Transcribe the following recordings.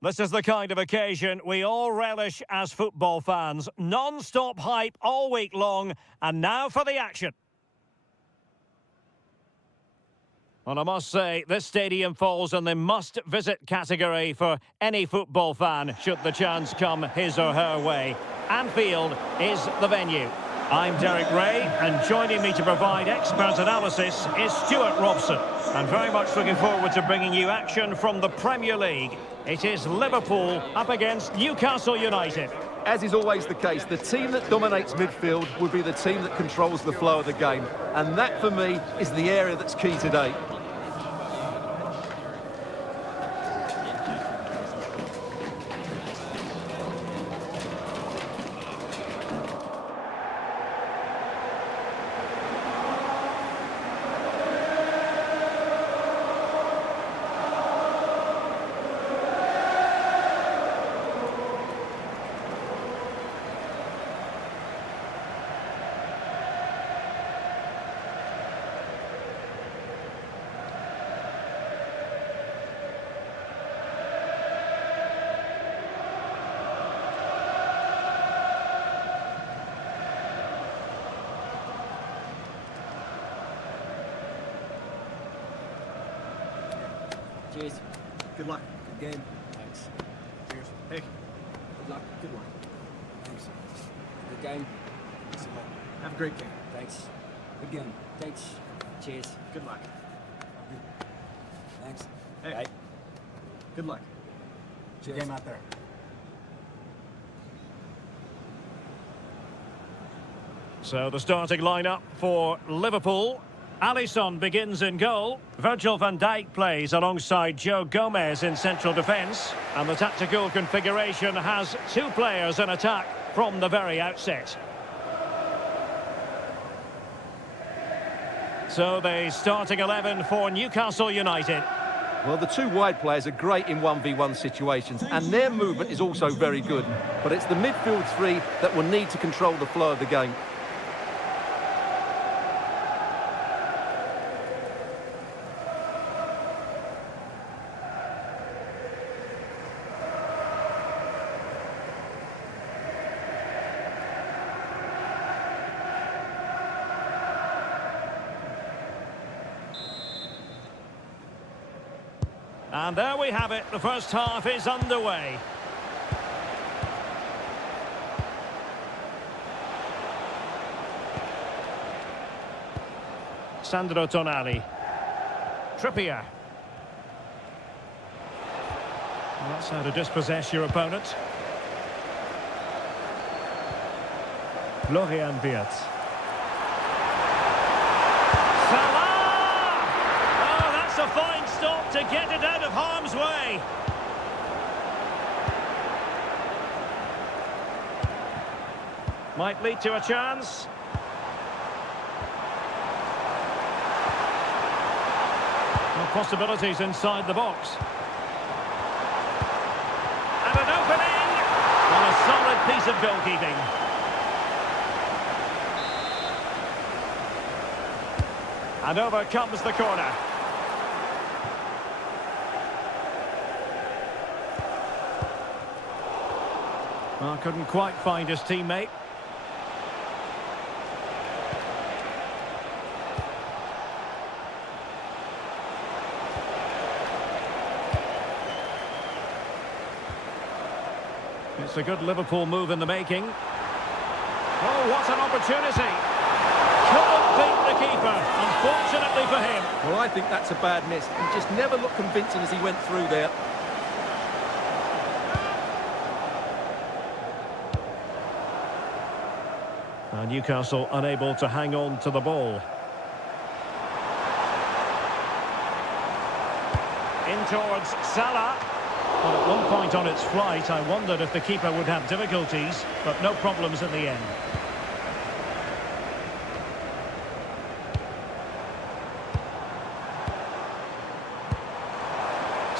This is the kind of occasion we all relish as football fans. Non-stop hype all week long, and now for the action. Well, I must say, this stadium falls in the must-visit category for any football fan, should the chance come his or her way. Anfield is the venue. I'm Derek Ray, and joining me to provide expert analysis is Stuart Robson. And very much looking forward to bringing you action from the Premier League. It is Liverpool up against Newcastle United. As is always the case, the team that dominates midfield will be the team that controls the flow of the game. And that, for me, is the area that's key today. Cheers. Good luck. Good game. Thanks. Cheers. Hey. Good luck. Good luck. Thanks. Good game. Have a great game. Thanks. Good game. Thanks. Cheers. Good luck. Thanks. Hey. Bye. Good luck. Good Cheers. game out there. So the starting lineup for Liverpool. Alisson begins in goal. Virgil van Dijk plays alongside Joe Gomez in central defence. And the tactical configuration has two players in attack from the very outset. So the starting 11 for Newcastle United. Well, the two wide players are great in 1v1 situations, and their movement is also very good. But it's the midfield three that will need to control the flow of the game. And there we have it. The first half is underway. Sandro Tonali. Trippier. Well, that's how to dispossess your opponent. Florian Wirtz. A fine stop to get it out of harm's way. Might lead to a chance. No possibilities inside the box. And an opening. And a solid piece of goalkeeping. And over comes the corner. Well, couldn't quite find his teammate. It's a good Liverpool move in the making. Oh, what an opportunity. Couldn't beat the keeper, unfortunately for him. Well, I think that's a bad miss. He just never looked convincing as he went through there. Newcastle unable to hang on to the ball. In towards Salah. Well, at one point on its flight, I wondered if the keeper would have difficulties, but no problems in the end.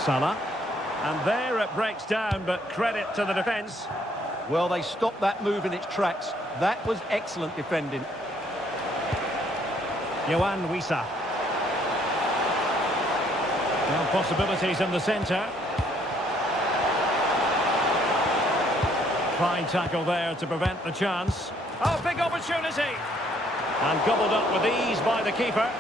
Salah. And there it breaks down, but credit to the defence. Well, they stopped that move in its tracks. That was excellent defending. Yohan Wissa. Well, possibilities in the centre. Fine tackle there to prevent the chance. Oh, big opportunity! And gobbled up with ease by the keeper.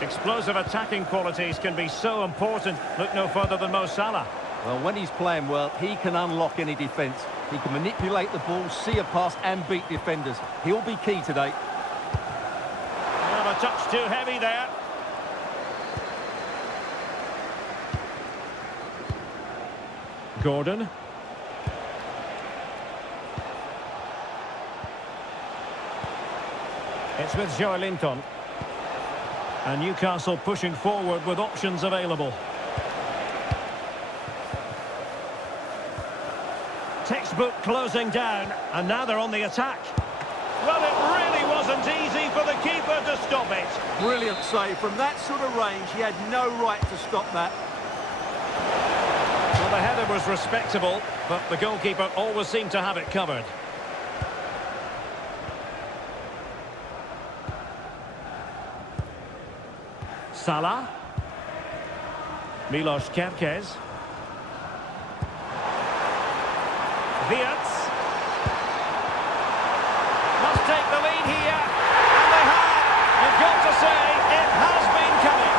Explosive attacking qualities can be so important. Look no further than Mo Salah. Well, when he's playing well, he can unlock any defence. He can manipulate the ball, see a pass and beat defenders. He'll be key today. Not a touch too heavy there. Gordon. It's with Joelinton. And Newcastle pushing forward with options available. Textbook closing down, and now they're on the attack. Well, it really wasn't easy for the keeper to stop it. Brilliant save. From that sort of range, he had no right to stop that. Well, the header was respectable, but the goalkeeper always seemed to have it covered. Salah. Milos Kerkez. Wirtz. Must take the lead here. And they have. You've got to say, it has been coming.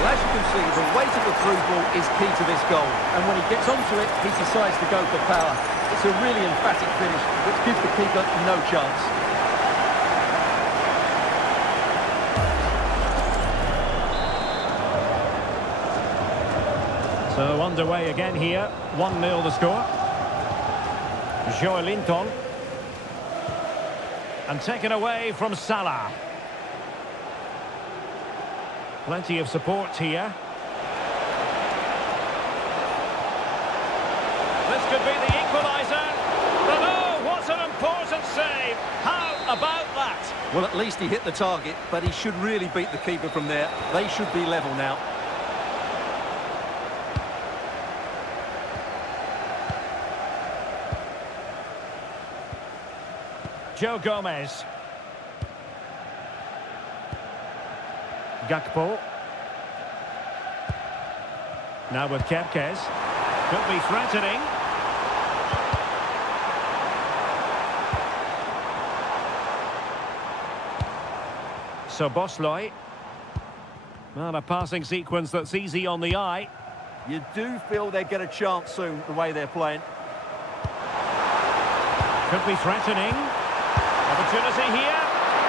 Well, as you can see, the weight of the through ball is key to this goal. And when he gets onto it, he decides to go for power. It's a really emphatic finish, which gives the keeper no chance. So underway again here, 1-0 the score. Joelinton. And taken away from Salah. Plenty of support here. This could be the equaliser. But oh, what an important save. How about that? Well, at least he hit the target, but he should really beat the keeper from there. They should be level now. Joe Gomez. Gakpo. Now with Kerkez. Could be threatening. So Bosloy. Well, a passing sequence that's easy on the eye. You do feel they get a chance soon, the way they're playing. Could be threatening. Opportunity here.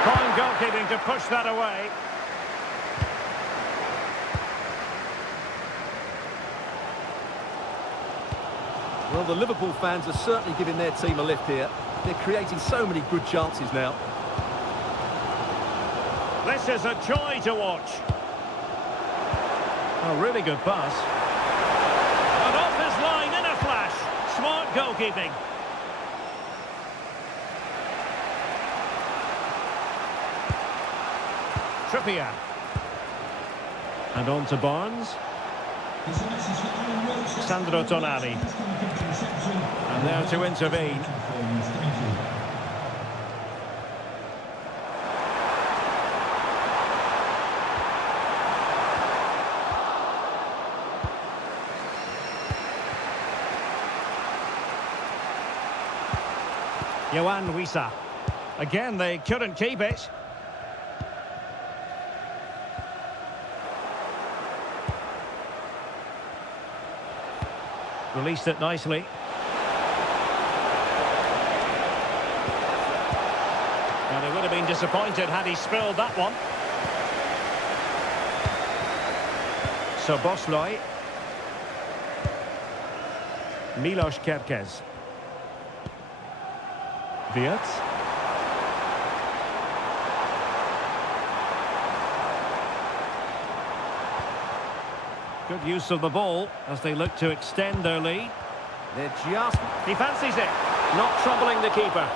Fine goalkeeping to push that away. Well, the Liverpool fans are certainly giving their team a lift here. They're creating so many good chances now. This is a joy to watch. A really good pass. And off his line in a flash. Smart goalkeeping. Trippier. And on to Barnes. Sandro Tonali. And there to intervene. Yohan Wissa. Again, they couldn't keep it. Released it nicely. And he would have been disappointed had he spilled that one. So Bosloy. Milos Kerkez. Wirtz. Good use of the ball as they look to extend their lead. They're just... He fancies it. Not troubling the keeper.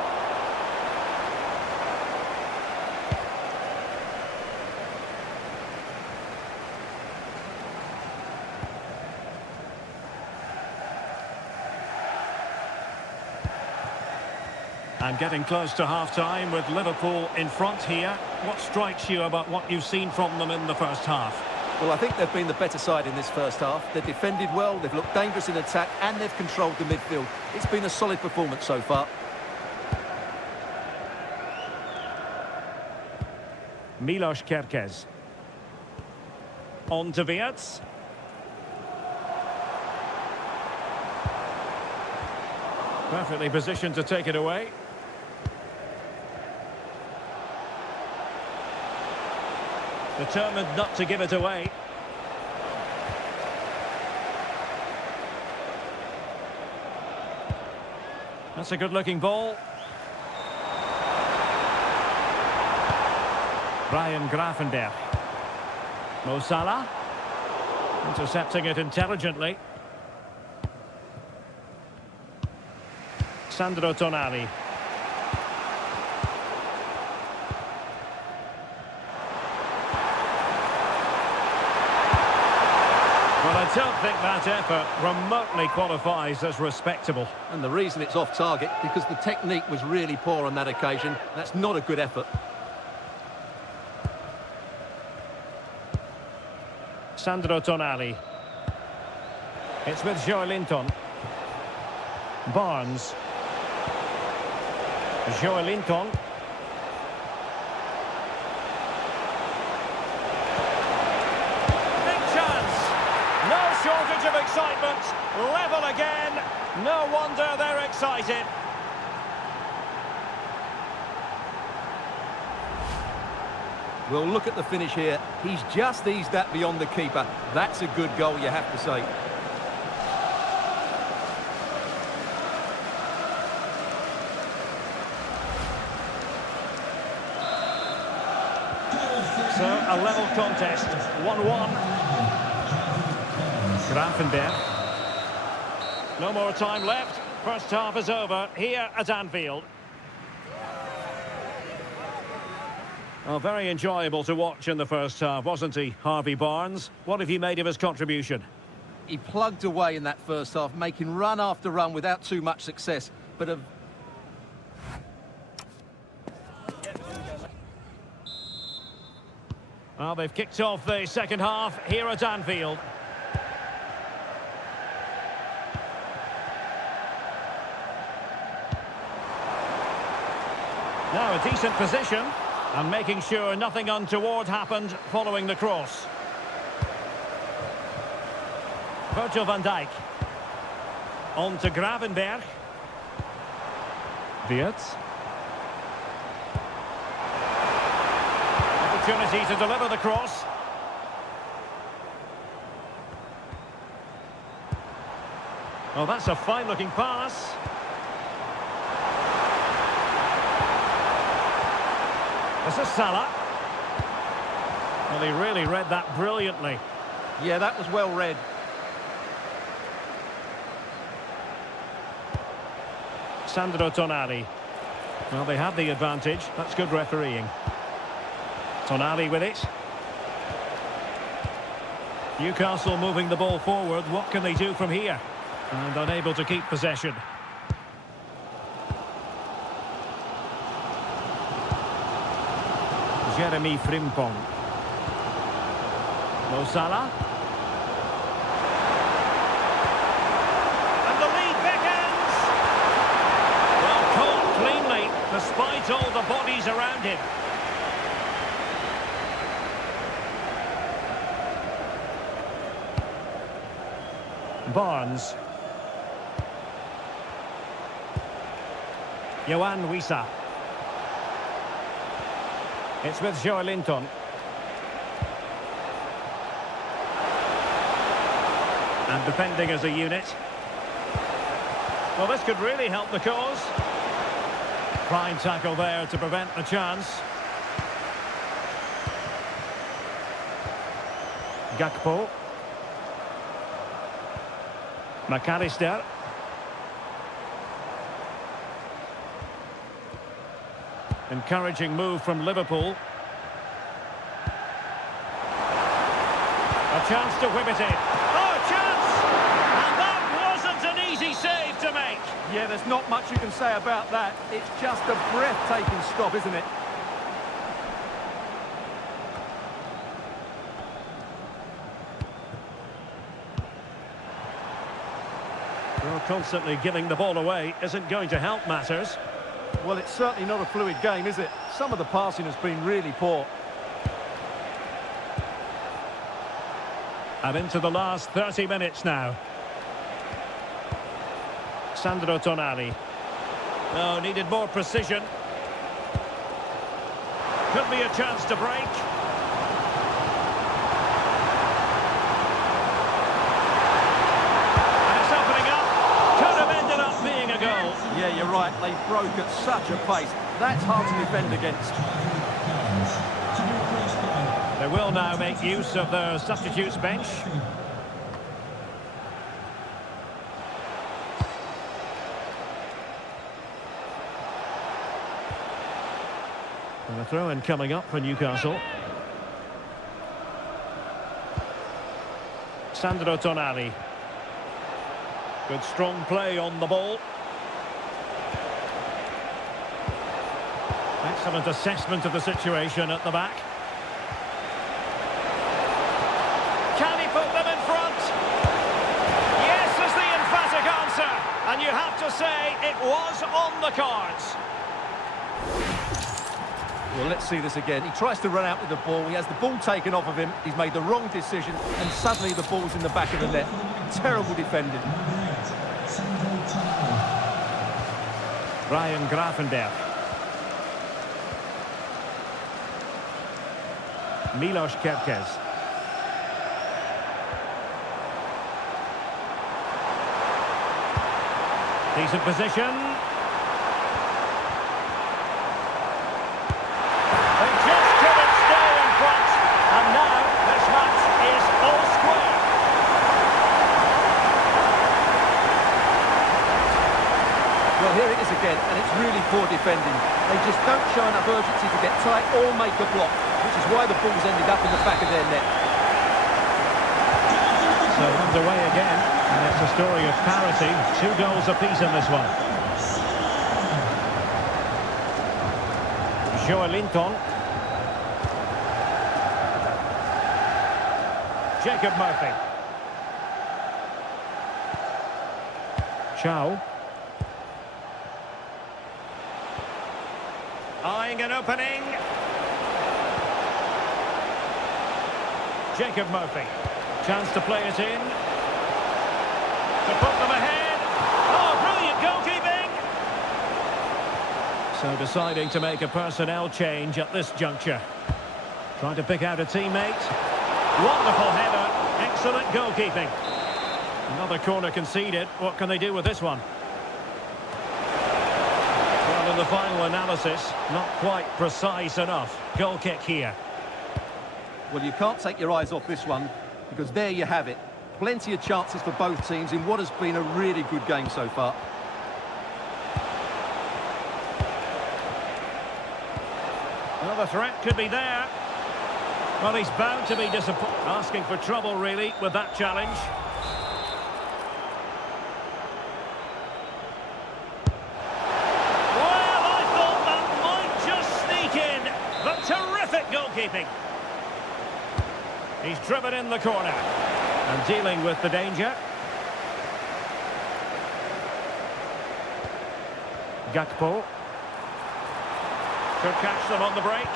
And getting close to half-time with Liverpool in front here. What strikes you about what you've seen from them in the first half? Well, I think they've been the better side in this first half. They've defended well, they've looked dangerous in attack, and they've controlled the midfield. It's been a solid performance so far. Milos Kerkez. On to Wirtz. Perfectly positioned to take it away. Determined not to give it away. That's a good-looking ball. Brian Grafenberg. Mo Salah. Intercepting it intelligently. Sandro Tonali. Well, I don't think that effort remotely qualifies as respectable. And the reason it's off target, because the technique was really poor on that occasion. That's not a good effort. Sandro Tonali. It's with Joelinton. Barnes. Joelinton. Big chance. No shortage of excitement. Level again. No wonder they're excited. Well, look at the finish here. He's just eased that beyond the keeper. That's a good goal, you have to say. So, a level contest, 1-1. Grafenberg. No more time left. First half is over here at Anfield. Well, very enjoyable to watch in the first half, wasn't he, Harvey Barnes? What have you made of his contribution? He plugged away in that first half, making run after run without too much success. But Well, they've kicked off the second half here at Anfield. Now a decent position and making sure nothing untoward happened following the cross. Virgil van Dijk. On to Gravenberg. Wirtz. Opportunity to deliver the cross. Oh, that's a fine-looking pass. This is Salah. Well, he really read that brilliantly. yeah, that was well read. Sandro Tonali. Well, they had the advantage. That's good refereeing. Tonali with it. Newcastle moving the ball forward. What can they do from here? And unable to keep possession. Jeremy Frimpong. Mo Salah. And the lead beckons. Well, caught cleanly, despite all the bodies around him. Barnes. Yohan Wissa. It's with Joelinton. And defending as a unit. Well, this could really help the cause. Fine tackle there to prevent the chance. Gakpo. Mancbester. Encouraging move from Liverpool. A chance to whip it in. Oh, a chance! And that wasn't an easy save to make. Yeah, there's not much you can say about that. It's just a breathtaking stop, isn't it? Well, constantly giving the ball away isn't going to help matters. Well, it's certainly not a fluid game, is it? Some of the passing has been really poor. And into the last 30 minutes now. Sandro Tonali. No, needed more precision. Could be a chance to break. And it's opening up. Could have ended up being a goal. Yeah, you're right. They broke at such a pace. That's hard to defend against. They will now make use of their substitutes bench. And a throw-in coming up for Newcastle. Sandro Tonali. Good strong play on the ball. Excellent assessment of the situation at the back. Can he put them in front? Yes is the emphatic answer. And you have to say it was on the cards. Well, let's see this again. He tries to run out with the ball. He has the ball taken off of him. He's made the wrong decision. And suddenly the ball's in the back of the net. Terrible defending. Ryan Gravenberch. Milos Kerkez. Decent position. They just couldn't stay in front. And now this match is all square. Well, here it is again, and it's really poor defending. They just don't show enough urgency to get tight or make a block, which is why the ball's ended up in the back of their net. So underway again, and it's a story of parity. 2 goals apiece in this one. Joelinton. Jacob Murphy. Chow. Eyeing an opening. Jacob Murphy. Chance to play it in. To put them ahead. Oh, brilliant goalkeeping! So deciding to make a personnel change at this juncture. Trying to pick out a teammate. Wonderful header. Excellent goalkeeping. Another corner conceded. What can they do with this one? Well, in the final analysis, not quite precise enough. Goal kick here. Well, you can't take your eyes off this one, because there you have it. Plenty of chances for both teams in what has been a really good game so far. Another threat could be there. Well, he's bound to be disappointed. Asking for trouble, really, with that challenge. Well, I thought that might just sneak in. But terrific goalkeeping. He's driven in the corner. And dealing with the danger. Gakpo. Could catch them on the break.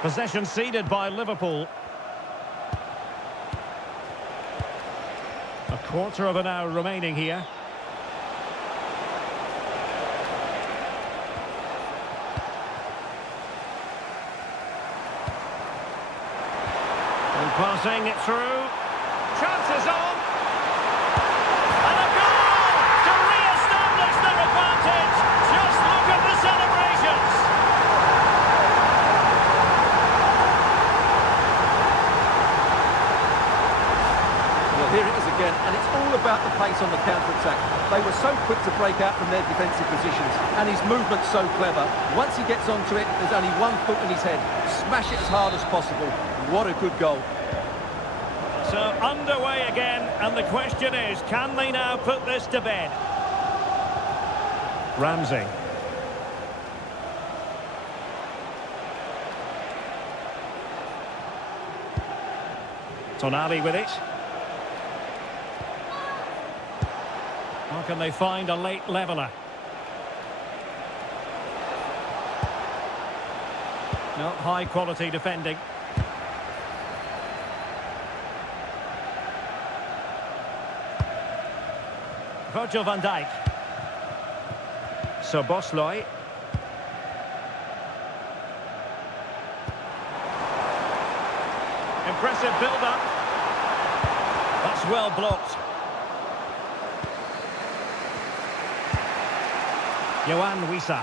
Possession ceded by Liverpool. A quarter of an hour remaining here. And passing it through. Chances on. And a goal to re-establish their advantage. Just look at the celebrations. Well, here it is again, and it's all about the pace on the counter-attack. They were so quick to break out from their defensive positions, and his movement's so clever. Once he gets onto it, there's only one foot in his head. Smash it as hard as possible. What a good goal. So underway again, and the question is, can they now put this to bed? Ramsey. Tonali with it. How can they find a late leveller? No, high quality defending. Virgil van Dijk. Szoboszlai. Impressive build-up. That's well blocked. Yohan Wissa.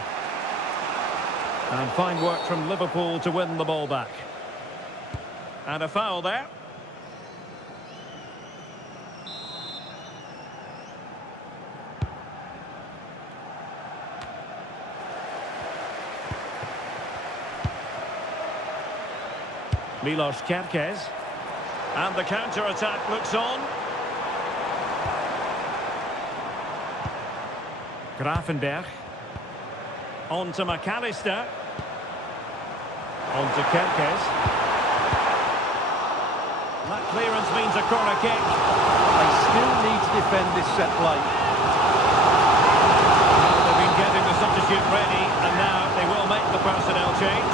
And fine work from Liverpool to win the ball back. And a foul there. Milos Kerkez. And the counter-attack looks on. Gravenberch. On to Mancbester. On to Kerkez. That clearance means a corner kick. They still need to defend this set play. They've been getting the substitute ready, and now they will make the personnel change.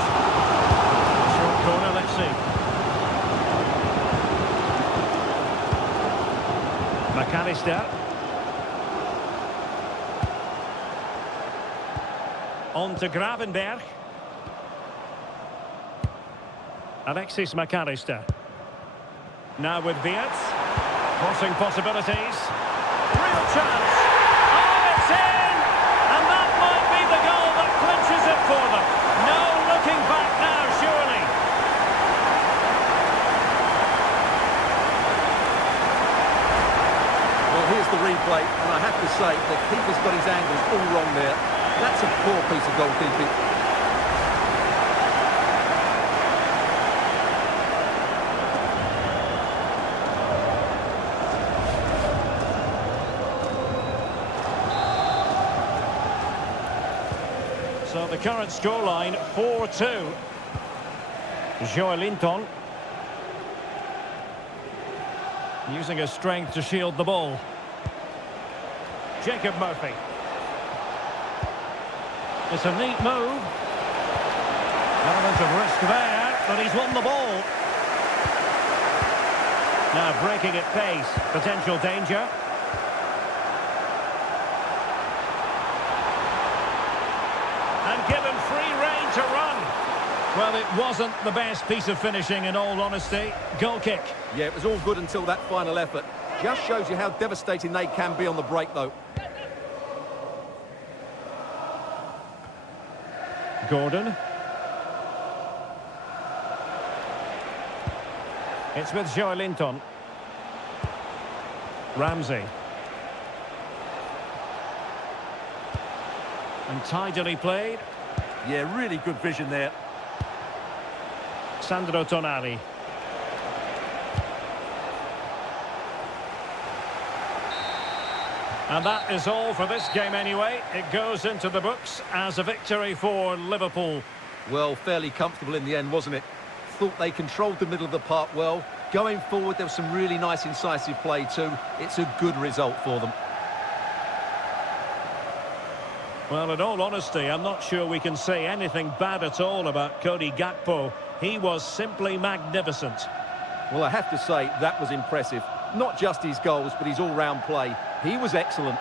Short corner, let's see. Mancbester. On to Gravenberch. Alexis Mancbester. Now with Wirtz. Crossing possibilities. Real chance. Oh, it's in! And that might be the goal that clinches it for them. No looking back now, surely. Well, here's the replay, and I have to say, the keeper's got his angles all wrong there. That's a poor piece of goalkeeping. So the current scoreline, 4-2. Joelinton. Using his strength to shield the ball. Jacob Murphy. It's a neat move. Element of risk there, but he's won the ball. Now breaking at pace. Potential danger. And given free rein to run. Well, it wasn't the best piece of finishing, in all honesty. Goal kick. Yeah, it was all good until that final effort. Just shows you how devastating they can be on the break, though. Gordon. It's with Joelinton. Ramsey. And tidily played. Yeah, really good vision there. Sandro Tonali. And that is all for this game anyway. It goes into the books as a victory for Liverpool. Well, fairly comfortable in the end, wasn't it? Thought they controlled the middle of the park well. Going forward, there was some really nice incisive play too. It's a good result for them. Well, in all honesty, I'm not sure we can say anything bad at all about Cody Gakpo. He was simply magnificent. Well, I have to say, that was impressive. Not just his goals, but his all-round play. He was excellent.